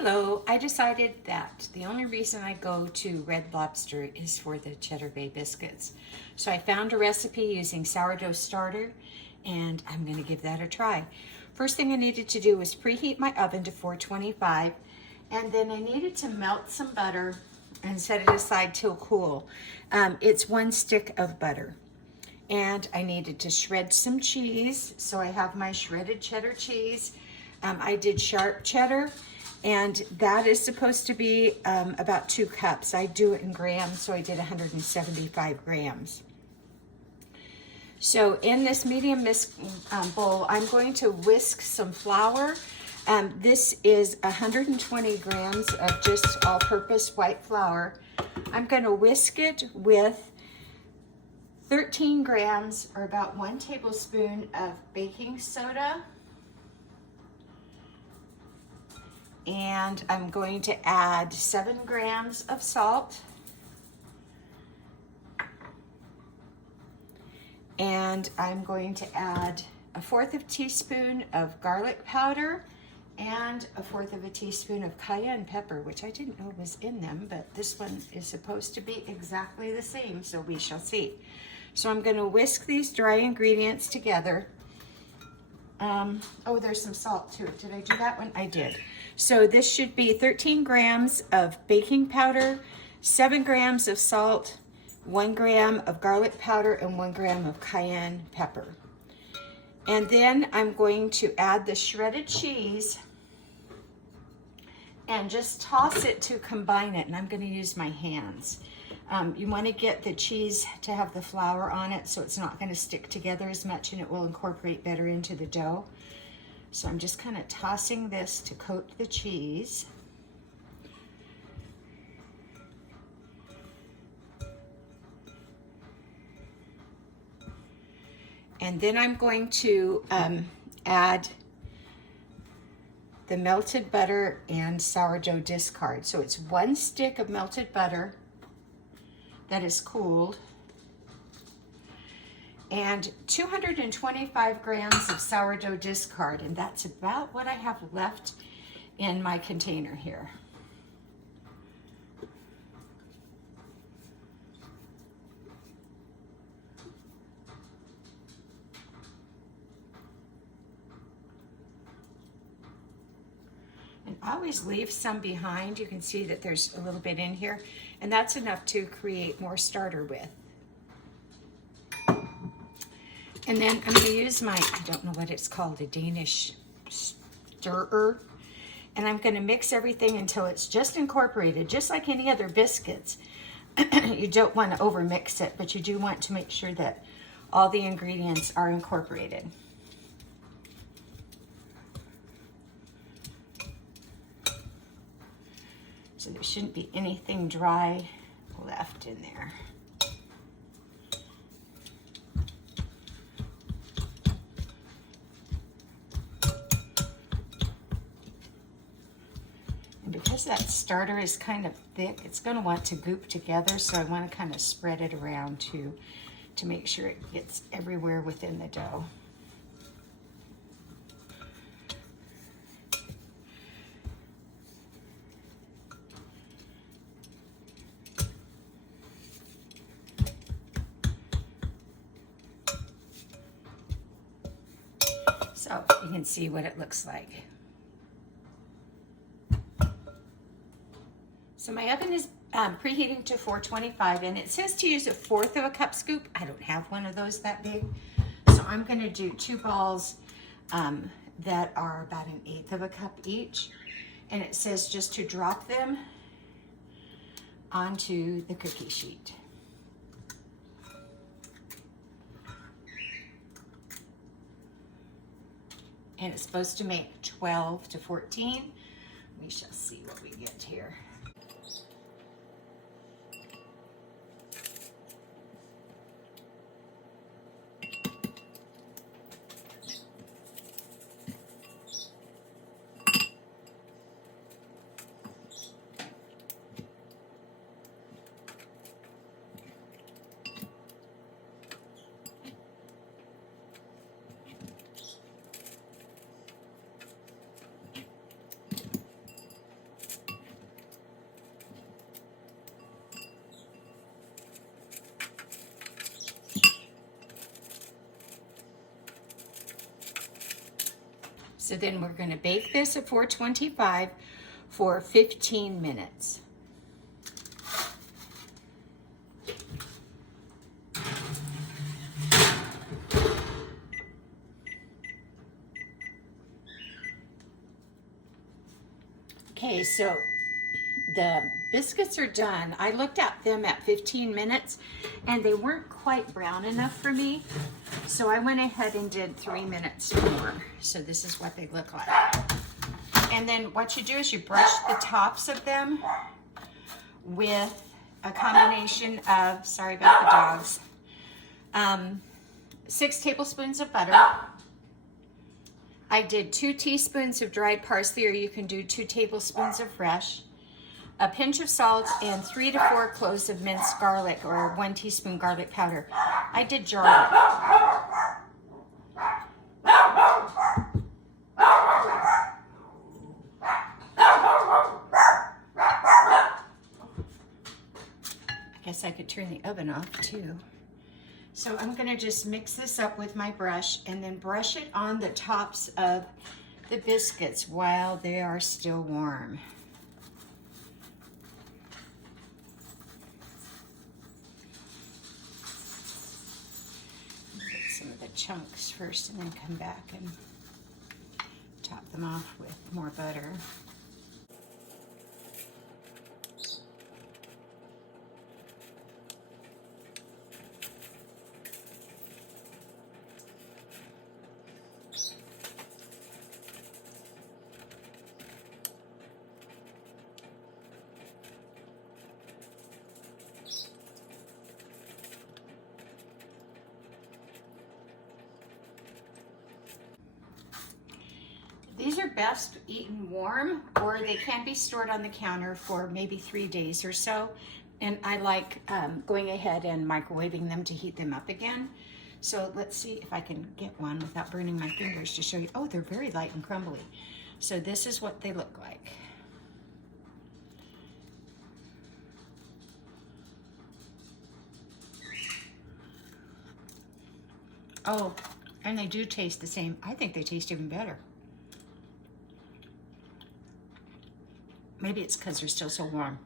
Hello, I decided that the only reason I go to Red Lobster is for the Cheddar Bay biscuits. So I found a recipe using sourdough starter and I'm going to give that a try. First thing I needed to do was preheat my oven to 425 and then I needed to melt some butter and set it aside till cool. It's 1 stick of butter. And I needed to shred some cheese. So I have my shredded cheddar cheese. I did sharp cheddar, and that is supposed to be about 2 cups. I do it in grams, so I did 175 grams. So in this medium bowl, I'm going to whisk some flour. This is 120 grams of just all-purpose white flour. I'm going to whisk it with 13 grams, or about 1 tablespoon of baking soda. And I'm going to add 7 grams of salt. And I'm going to add 1/4 teaspoon of garlic powder and 1/4 teaspoon of cayenne pepper, which I didn't know was in them, but this one is supposed to be exactly the same, so we shall see. So I'm going to whisk these dry ingredients together. Oh, there's some salt too. Did I do that one? I did. So this should be 13 grams of baking powder, 7 grams of salt, 1 gram of garlic powder, and 1 gram of cayenne pepper. And then I'm going to add the shredded cheese and just toss it to combine it. And I'm going to use my hands. You want to get the cheese to have the flour on it so it's not going to stick together as much and it will incorporate better into the dough. So I'm just kind of tossing this to coat the cheese. And then I'm going to add the melted butter and sourdough discard. So it's 1 stick of melted butter that is cooled, and 225 grams of sourdough discard, and that's about what I have left in my container here. And I always leave some behind. You can see that there's a little bit in here, and that's enough to create more starter with. And then I'm going to use my, I don't know what it's called, a Danish stirrer. And I'm going to mix everything until it's just incorporated, just like any other biscuits. You don't want to overmix it, but you do want to make sure that all the ingredients are incorporated. So there shouldn't be anything dry left in there. And because that starter is kind of thick, it's going to want to goop together, so I want to kind of spread it around to make sure it gets everywhere within the dough. So you can see what it looks like. So my oven is preheating to 425, and it says to use 1/4 cup scoop. I don't have one of those that big. So I'm going to do 2 balls that are about 1/8 cup each. And it says just to drop them onto the cookie sheet. And it's supposed to make 12 to 14. We shall see what we get here. So then we're going to bake this at 425 for 15 minutes. Okay, so the biscuits are done. I looked at them at 15 minutes and they weren't quite brown enough for me. So I went ahead and did 3 minutes more. So this is what they look like. And then what you do is you brush the tops of them with a combination of, sorry about the dogs, 6 tablespoons of butter. I did 2 teaspoons of dried parsley, or you can do 2 tablespoons of fresh, a pinch of salt, and 3 to 4 cloves of minced garlic, or 1 teaspoon garlic powder. I did garlic. I guess I could turn the oven off too. So I'm gonna just mix this up with my brush and then brush it on the tops of the biscuits while they are still warm. Get some of the chunks first and then come back and top them off with more butter. These are best eaten warm, or they can be stored on the counter for maybe 3 days or so. And I like going ahead and microwaving them to heat them up again. So let's see if I can get one without burning my fingers to show you. Oh, they're very light and crumbly. So this is what they look like. Oh, and they do taste the same. I think they taste even better. Maybe it's because they're still so warm.